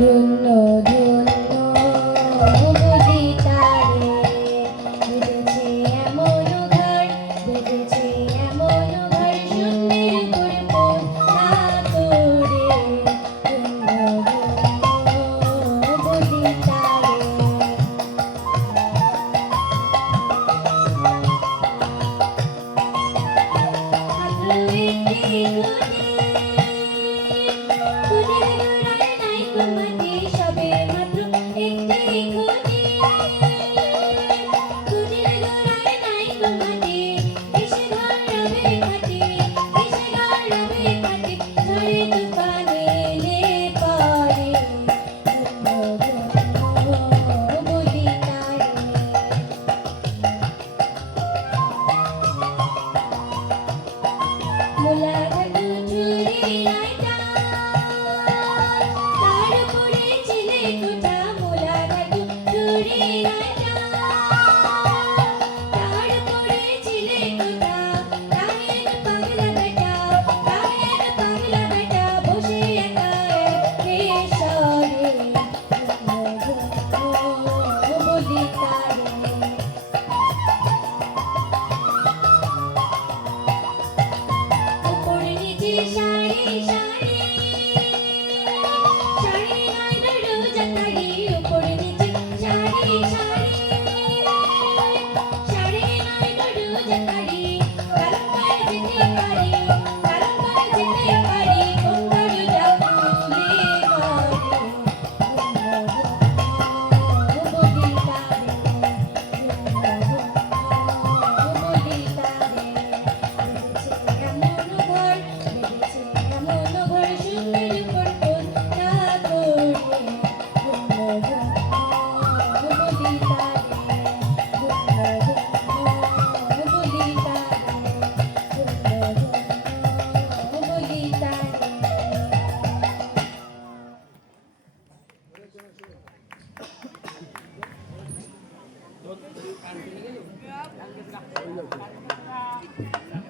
ধন্য ধন্য বুঝি তারে বুঝেছে এমন ঘর বুঝেছে এমন ঘর শূন্যের পরপর না করে ধন্য ধন্য বুঝি তারে Hãy subscribe cho kênh Ghiền Mì Gõ để không bỏ lỡ những video hấp dẫn.